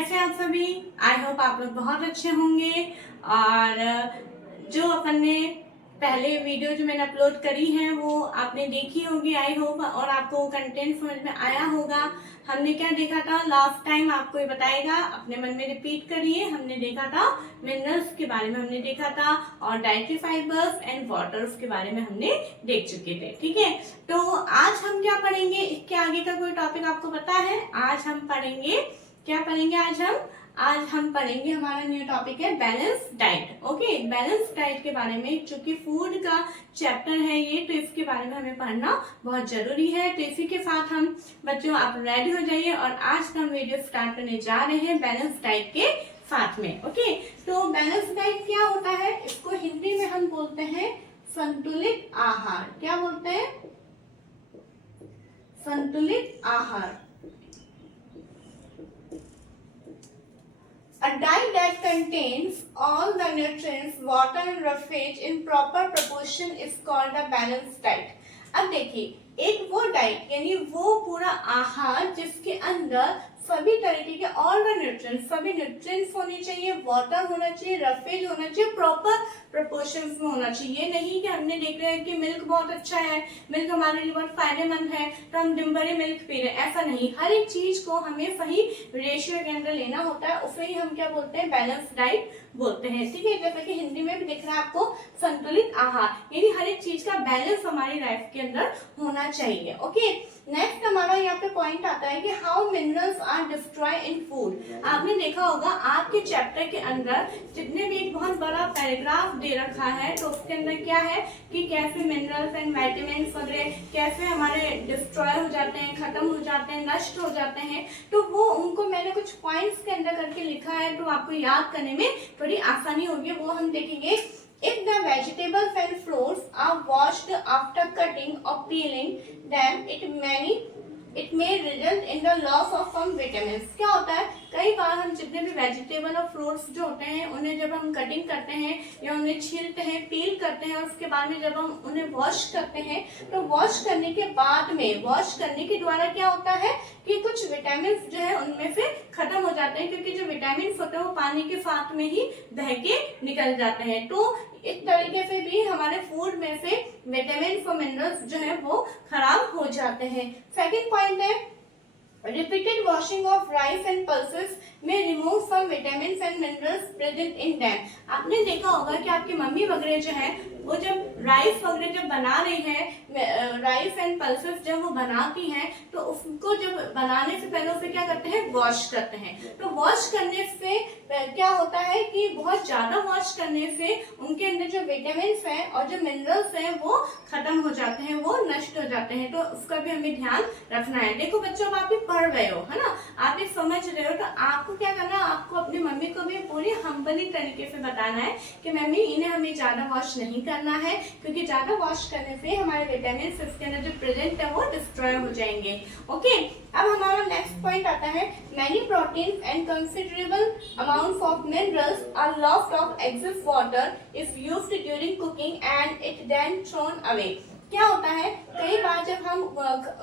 कैसे आप सभी। आई होप आप लोग बहुत अच्छे होंगे। और जो अपन ने पहले वीडियो जो मैंने अपलोड करी है वो आपने देखी होगी आई होप, और आपको कंटेंट समझ में आया होगा। हमने क्या देखा था लास्ट टाइम, आपको ये बताएगा, अपने मन में रिपीट करिए। हमने देखा था मिनरल्स के बारे में हमने देखा था, और डाइटरी फाइबर्स एंड वाटर्स के बारे में हमने देख चुके थे। ठीक है, तो आज हम क्या पढ़ेंगे, इसके आगे का कोई टॉपिक आपको पता है? आज हम पढ़ेंगे, क्या पढ़ेंगे आज हम पढ़ेंगे, हमारा न्यू टॉपिक है balance diet. Okay, balance diet के बारे में, चूंकि फूड का चैप्टर है ये, तो इसके बारे में हमें पढ़ना बहुत जरूरी है। तो इसी के साथ हम बच्चों आप रेडी हो जाइए, और आज का हम वीडियो स्टार्ट करने जा रहे हैं बैलेंस डाइट के साथ में। ओके, तो बैलेंस डाइट क्या होता है, इसको हिंदी में हम बोलते हैं संतुलित आहार। क्या बोलते हैं? संतुलित आहार। A diet that contains all the nutrients, water and roughage in proper proportion is called a balanced diet. अब देखिए, एक वो डाइट यानी वो पूरा आहार जिसके अंदर सभी तरीके के ऑल द न्यूट्रिएंट्स, सभी न्यूट्रिएंट्स होने चाहिए, वाटर होना चाहिए, रफेज होना चाहिए, प्रॉपर प्रोपोर्शंस में होना चाहिए। नहीं कि हमने देख रहे हैं कि मिल्क बहुत अच्छा है, मिल्क हमारे लिए बहुत फायदेमंद है, तो हम दिन भर मिल्क पी रहे हैं, ऐसा नहीं। हर एक चीज को हमें सही रेशियो के अंदर लेना होता है, उसे ही हम क्या बोलते हैं, बैलेंस डाइट बोलते हैं। ठीक है, जैसे कि हिंदी में भी दिख रहा है आपको संतुलित आहार, यानी हर एक चीज का बैलेंस हमारी लाइफ के अंदर होना चाहिए। ओके, नेक्स्ट हमारा यहाँ पे पॉइंट आता है कि how minerals are destroy in food. आपने देखा होगा आपके चैप्टर के अंदर जितने भी एक बहुत बड़ा पैराग्राफ दे रखा है, तो उसके अंदर क्या है कि कैसे मिनरल्स एंड विटामिन वगैरह कैसे हमारे डिस्ट्रॉय हो जाते हैं, खत्म हो जाते हैं, नष्ट हो जाते हैं। तो वो उनको मैंने कुछ पॉइंट्स के अंदर करके लिखा है, तो आपको याद करने में थोड़ी आसानी होगी, वो हम देखेंगे। If the vegetables and fruits are washed after cutting or peeling them, it may result in the loss of some vitamins. क्या होता है, कई बार हम जितने भी वेजिटेबल और फ्रूट्स जो होते हैं उन्हें जब हम कटिंग करते हैं या उन्हें छीलते हैं, पील करते हैं, और उसके बाद में जब हम उन्हें वॉश करते हैं, तो वॉश करने के बाद में, वॉश करने के द्वारा क्या होता है कि कुछ विटामिन जो है उनमें से खत्म हो जाते हैं, क्योंकि जो विटामिन होते हैं वो पानी के साथ में ही बह के निकल जाते हैं। तो इस तरीके से भी हमारे फूड में से विटामिन और मिनरल्स जो है वो खराब हो जाते हैं। सेकंड पॉइंट है repeated washing of rice and pulses may remove some vitamins and minerals present in them. आपने देखा होगा कि आपकी मम्मी वगैरह जो है वो जब राइस वगैरह जब बना रही है, राइस एंड पल्सेस जब वो बनाती हैं, तो उसको जब बनाने से पहले उसे क्या करते हैं, वॉश करते हैं। तो वॉश करने से क्या होता है कि बहुत ज्यादा वॉश करने से उनके अंदर जो विटामिन है और जो मिनरल्स हैं वो खत्म हो जाते हैं, वो नष्ट हो जाते हैं। तो उसका भी हमें ध्यान रखना है। देखो बच्चों, अब आप पढ़ रहे हो, है ना, आप ये समझ रहे हो, तो आपको क्या करना है, आपको अपनी मम्मी को भी पूरी हम्बली तरीके से बताना है कि मम्मी इन्हें हमें ज्यादा वॉश नहीं करना है, क्योंकि ज्यादा वॉश करने से हमारे विटामिन इसके अंदर जो प्रेजेंट है वो डिस्ट्रॉय हो जाएंगे। ओके, अब हमारा नेक्स्ट पॉइंट आता है many protein and considerable amount of minerals are lost of excess water if used during cooking and it then thrown away. क्या होता है, कई बार जब हम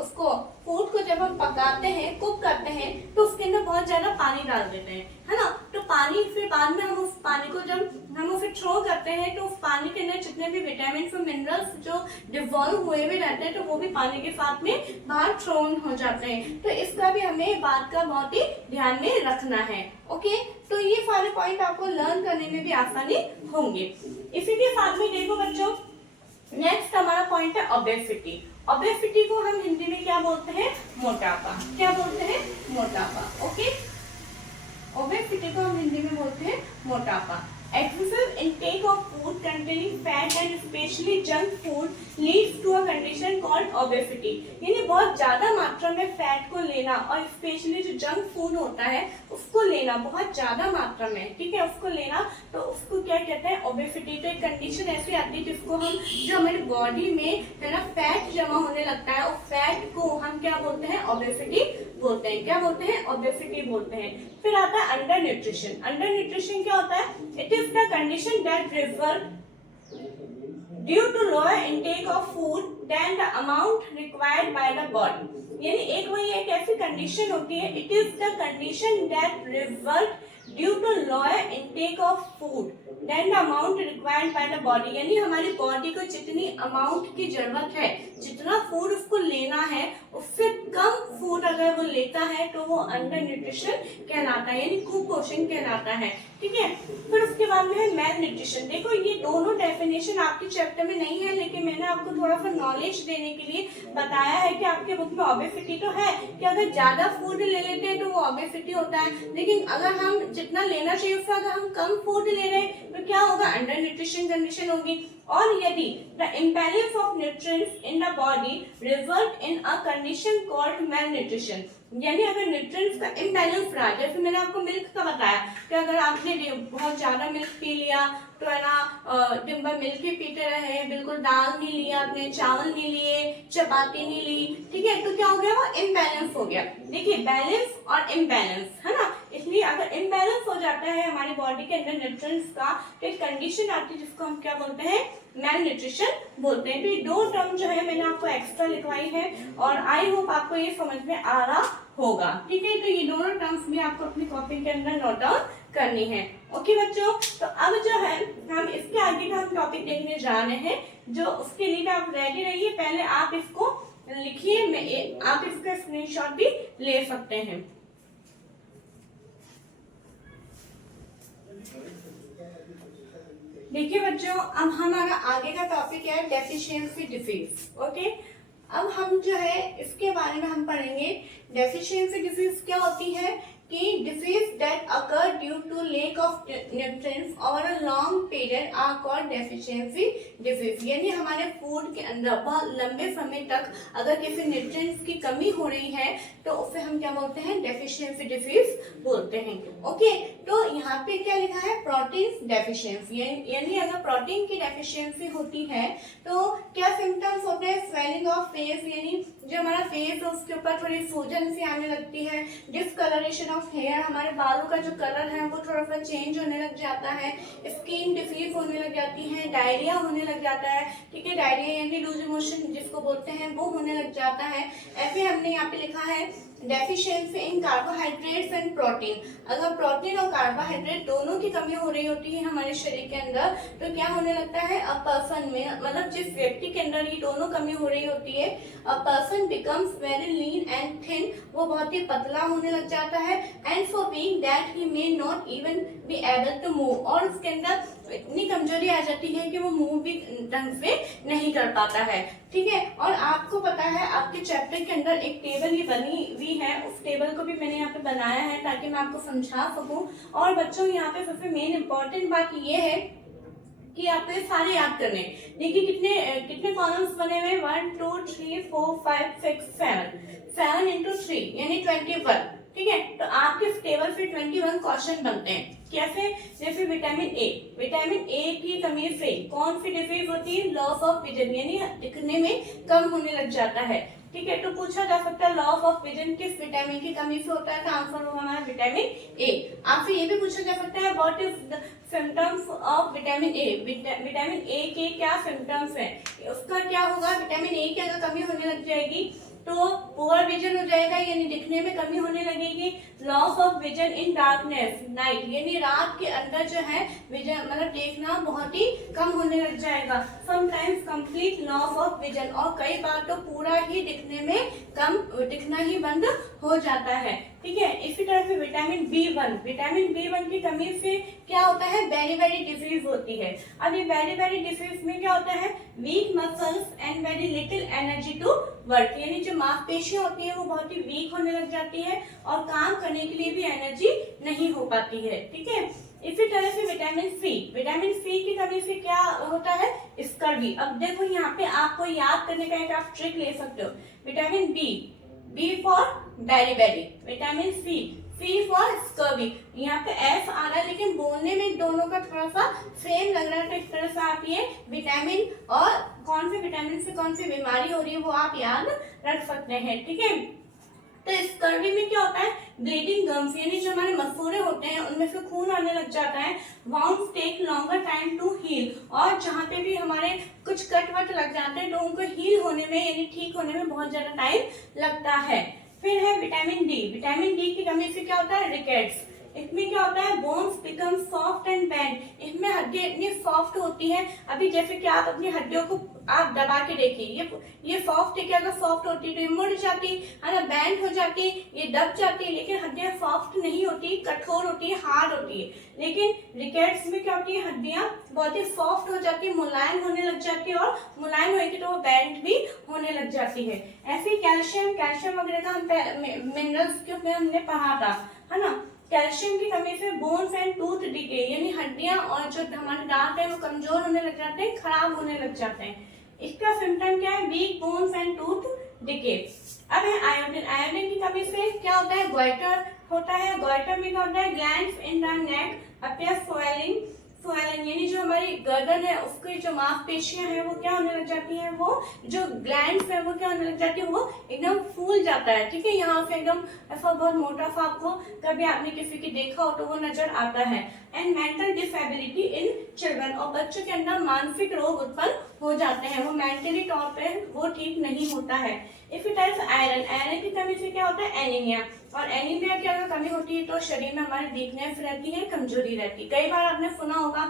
उसको फूड को जब हम पकाते हैं, कुक करते हैं, तो उसके अंदर बहुत ज्यादा पानी डाल देते हैं, है ना। तो पानी फिर बाद में हम उस पानी को जब हम उसे थ्रो करते हैं, तो उस पानी के अंदर जितने भी विटामिन और मिनरल्स जो डिवॉल्व हुए हुए रहते हैं, तो वो भी पानी के साथ में बाहर थ्रोन हो जाते हैं। तो इसका भी हमें बात का बहुत ही ध्यान में रखना है। ओके, तो ये सारे पॉइंट आपको लर्न करने में भी आसानी होंगे। इसी के साथ में देखो बच्चों, नेक्स्ट हमारा पॉइंट है ओबेसिटी। ओबेसिटी को हम हिंदी में क्या बोलते हैं, मोटापा। क्या बोलते हैं, मोटापा। ओके, ओबेसिटी को हम हिंदी में बोलते हैं मोटापा। Excessive intake of food containing fat and especially junk food leads to a condition called obesity. यानी बहुत ज्यादा मात्रा में फैट को लेना और स्पेशली जो जंक फूड होता है उसको लेना बहुत ज्यादा मात्रा में, ठीक है, उसको लेना, तो उसको क्या कहते हैं, ओबेसिटी। तो एक कंडीशन ऐसी आती है जिसको हम, जो हमारी बॉडी में है ना फैट जमा होने लगता है, और फैट को हम क्या बोलते हैं, ओबेसिटी बोलते हैं। क्या बोलते हैं, ओबेसिटी बोलते हैं। फिर आता है अंडर न्यूट्रिशन। अंडर न्यूट्रिशन क्या होता है, it is the condition that result due to lower intake of food than the amount required by the body. यानी एक वही एक ऐसी कंडीशन होती है, it is the condition that result due to lower intake of food then the amount required by the body. यानी हमारी body को जितनी अमाउंट की जरूरत है, जितना फूड उसको लेना है, उससे कम फूड अगर वो लेता है तो वो अंडर न्यूट्रिशन कहलाता है, यानी कुपोषण कहलाता है। ठीक है, फिर उसके बाद में है मेल न्यूट्रिशन। देखो ये दोनों डेफिनेशन आपके चैप्टर में नहीं है, लेकिन मैंने आपको थोड़ा सा नॉलेज देने के लिए बताया है कि आपके बुक में ओबेसिटी तो है कि अगर ज्यादा फूड ले लेते हैं तो वो ओबेसिटी होता है, लेकिन अगर हम जितना लेना चाहिए उससे अगर हम कम फूड ले रहे हैं तो क्या होगा, अंडर न्यूट्रिशन कंडीशन होगी। और यदि the imbalance of nutrients in the body result in a condition called malnutrition, यानी अगर न्यूट्रिएंट्स का इम्बैलेंस रहा, जैसे मैंने आपको मिल्क का बताया कि अगर आपने बहुत ज्यादा मिल्क पी लिया तो है ना, दिन भर मिल्क ही पीते रहे, बिल्कुल दाल नहीं लिया आपने, चावल नहीं लिए, चपाती नहीं ली, ठीक है, तो क्या हो गया, वो इम्बैलेंस हो गया। देखिए बैलेंस और इम्बैलेंस है ना, इसलिए अगर इम्बैलेंस हो जाता है हमारी बॉडी के अंदर न्यूट्रिएंट्स का तो एक कंडीशन आती है जिसको हम क्या बोलते हैं, मेल न्यूट्रिशन बोलते हैं। तो ये दो टर्म जो है मैंने आपको एक्स्ट्रा लिखवाई है और आई होप आपको ये समझ में आ रहा होगा। ठीक है, तो ये दोनों टर्म्स भी आपको अपनी कॉपी के अंदर नोट डाउन करनी है। ओके बच्चों, तो अब जो है हम इसके आगे का हम टॉपिक देखने जा रहे हैं, जो उसके लिए आप रेडी रहिए। पहले आप इसको लिखिए, आप इसका स्क्रीनशॉट भी ले सकते हैं। देखिए बच्चों, अब हमारा आगे का टॉपिक है डेफिशिएंसी डिजीज। ओके, अब हम जो है इसके बारे में हम पढ़ेंगे। डेफिशिएंसी डिजीज क्या होती है कि disease that occur due to lack of nutrients over a long period are called deficiency disease. यानी हमारे फूड के अंदर बहुत लंबे समय तक अगर किसी न्यूट्रिएंट्स की कमी हो रही है तो उसे हम क्या बोलते हैं, डेफिशिएंसी डिजीज बोलते हैं। ओके, तो यहाँ पे क्या लिखा है, प्रोटीन डेफिशिएंसी, यानी अगर प्रोटीन की डेफिशिएंसी होती है तो क्या सिम्टम्स होते हैं, स्वेलिंग ऑफ फेस, यानी जो हमारा फेस है उसके ऊपर थोड़ी सूजन सी आने लगती है, डिसकलरेशन ऑफ हेयर, हमारे बालों का जो कलर है वो थोड़ा सा चेंज होने लग जाता है, स्किन डिजीज होने लग जाती है, डायरिया होने लग जाता है। ठीक है, डायरिया यानी लूज मोशन जिसको बोलते हैं वो होने लग जाता है। ऐसे हमने यहाँ पे लिखा है deficiency in carbohydrates and protein. अगर प्रोटीन और कार्बोहाइड्रेट दोनों की कमी हो रही होती है हमारे शरीर के अंदर तो क्या होने लगता है, अ पर्सन में, मतलब जिस व्यक्ति के अंदर ये दोनों कमी हो रही होती है, a person becomes very lean and thin, वो बहुत ही पतला होने लग जाता है, and for being that he may not even be able to move, और उसके अंदर इतनी कमजोरी आ जाती है कि वो मूव भी ढंग से नहीं कर पाता है। ठीक है, और आपको पता है आपके चैप्टर के अंदर एक टेबल ही बनी हुई है, उस टेबल को भी मैंने यहाँ पे बनाया है ताकि मैं आपको समझा सकूं। और बच्चों यहाँ पे सबसे मेन इंपॉर्टेंट बात ये है कि आपको ये सारे याद करने। देखिए कितने कॉलम्स बने हुए, 1 2 3 4 5 6 7 इंटू 3 यानी 21। ठीक है, तो आपके इस टेबल पे 21 क्वेश्चन बनते हैं। कैसे, जैसे विटामिन ए की कमी से कौन सी डिजीज होती है, लॉस ऑफ विजन, यानी दिखने में कम होने लग जाता है। ठीक है, तो पूछा जा सकता है लॉस ऑफ विजन किस विटामिन की कमी से होता है, तो आंसर होगा हमारा विटामिन ए। आपसे ये भी पूछा जा सकता है what is the symptoms of vitamin A, vitamin A के क्या सिम्टम्स हैं, उसका क्या होगा, विटामिन ए की अगर कमी होने लग जाएगी तो पुअर विजन हो जाएगा, यानी दिखने में कमी होने लगेगी। Loss of vision in darkness night, यानी रात के अंदर जो है विजन मतलब देखना बहुत ही कम होने लग जाएगा। Sometimes complete loss of vision, और कई बार तो पूरा ही दिखने में कम दिखना ही बंद हो जाता है। ठीक है, इसी तरह से विटामिन बी1 की कमी से क्या होता है, बेरी डिजीज होती है। अब ये बेरी डिजीज में क्या होता है, weak muscles and very little energy to work, यानी जो मांसपेशियां होती है वो बहुत ही वीक होने लग जाती है और काम करने के लिए भी एनर्जी नहीं हो पाती है। ठीक है, इसी तरह से विटामिन सी की कमी से क्या होता है, स्कर्वी। अब देखो यहाँ पे आपको याद करने का एक आप ट्रिक ले सकते हो, vitamin B for berry, vitamin C for scurvy. यहाँ पे एस आ रहा है लेकिन बोलने में दोनों का थोड़ा सा सेम लग रहा है, तो इस तरह से आप ये विटामिन और कौन से विटामिन से कौन सी बीमारी हो रही है वो आप याद रख सकते हैं। ठीक है, तो स्कर्वी में क्या होता है, ब्लीडिंग गम्स यानी जो हमारे मसूड़े होते हैं उनमें से खून आने लग जाता है। Wounds take longer time to heal, और जहाँ पे भी हमारे कुछ कट वट लग जाते हैं तो उनको हील होने में यानी ठीक होने में बहुत ज्यादा टाइम लगता है। फिर है विटामिन डी। विटामिन डी की कमी से क्या होता है, रिकेट्स। इसमें क्या होता है, bones become soft and bend, इसमें हड्डियां इतनी सॉफ्ट होती हैं, अभी जैसे कि आप अपनी हड्डियों को आप दबा के देखिए, ये सॉफ्ट है, क्या अगर सॉफ्ट होती तो ये मुड़ जाती है ना, बैंड हो जाती, ये दब जाती, लेकिन हड्डियां सॉफ्ट नहीं होती, कठोर होती है, हार्ड होती है। लेकिन रिकेट्स में क्या होती है, हड्डियां बहुत ही सॉफ्ट हो जाती है, मुलायम होने लग जाती है, और मुलायम होगी तो वो बैंड भी होने लग जाती है। ऐसे कैल्शियम वगैरह का हम मिनरल्स के उसमें हमने पढ़ा था, है ना। कैल्शियम की कमी से बोन्स एंड टूथ डिके यानी हड्डियां और जो हमारे दांत है वो कमजोर होने लग जाते हैं, खराब होने लग जाते हैं। इसका सिम्टम क्या है, weak bones and tooth decay. अब है आयोडीन। आयोडीन की कमी से क्या होता है, गोइटर होता है। गोइटर में क्या होता है, glands in the neck appear swelling यानी जो हमारी गर्दन है उसकी जो मांसपेशियां हैं वो क्या होने लग जाती हैं, वो जो ग्लैंड्स है वो क्या होने लग जाती है, वो एकदम फूल जाता है। ठीक है, यहाँ से एकदम ऐसा बहुत मोटा सा आपको कभी आपने किसी की देखा हो तो वो नजर आता है। And mental disability in children, और बच्चों के अंदर मानसिक रोग उत्पन्न हो जाते हैं, वो मेंटली तौर पे वो ठीक नहीं होता है। इफ इट इज आयरन की कमी से क्या होता है, एनीमिया। और एनीमिया की अगर कमी होती है तो शरीर में हमारी वीकनेस रहती है, कमजोरी रहती है। कई बार आपने सुना होगा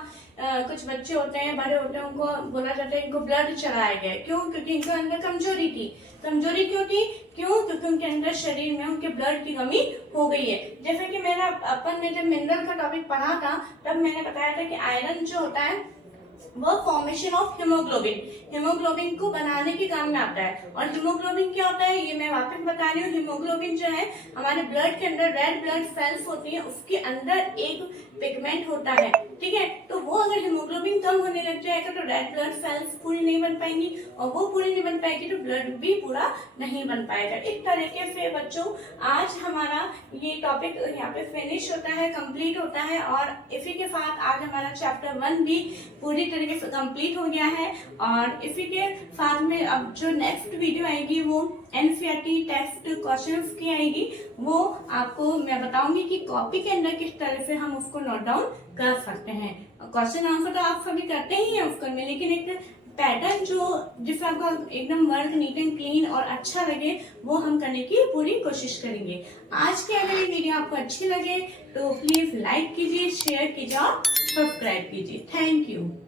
कुछ बच्चे होते हैं, बड़े होते हैं, उनको बोला जाता है इनको ब्लड चढ़ाया गया। क्यों? क्योंकि इनके अंदर कमजोरी थी। कमजोरी क्यों थी? क्योंकि उनके अंदर शरीर में उनके ब्लड की कमी हो गई है। जैसे कि मैंने अपन ने जब मिनरल का टॉपिक पढ़ा था तब मैंने बताया था कि आयरन जो होता है वो फॉर्मेशन ऑफ हीमोग्लोबिन को बनाने के काम में आता है। और हीमोग्लोबिन क्या होता है, ये मैं वापस बता रही हूँ। हीमोग्लोबिन जो है हमारे ब्लड के अंदर रेड ब्लड सेल्स होती हैं, उसके अंदर एक पिगमेंट होता है। ठीक है, तो वो अगर हीमोग्लोबिन कम होने लग जाएगा तो रेड ब्लड सेल्स पूरी नहीं बन पाएंगी, और वो पूरी नहीं बन पाएगी तो ब्लड भी पूरा नहीं बन पाएगा। इस तरीके से बच्चों आज हमारा ये टॉपिक यहाँ पे फिनिश होता है, कंप्लीट होता है, और इसी के साथ आज हमारा चैप्टर 1 भी पूरी तरीके से कंप्लीट हो गया है। और इसी के साथ में अब जो नेक्स्ट वीडियो आएगी वो एनसीईआरटी टेस्ट क्वेश्चंस की आएगी। वो आपको मैं बताऊंगी कि कॉपी के अंदर किस तरह से हम उसको नोट डाउन कर सकते हैं। क्वेश्चन आंसर तो आप सभी करते ही हैं उसको में, लेकिन एक पैटर्न जो जिससे आपका एकदम वर्क नीट एंड क्लीन और अच्छा लगे वो हम करने की पूरी कोशिश करेंगे। आज की अगर ये वीडियो आपको अच्छी लगे तो प्लीज लाइक कीजिए, शेयर कीजिए और सब्सक्राइब कीजिए। Thank you.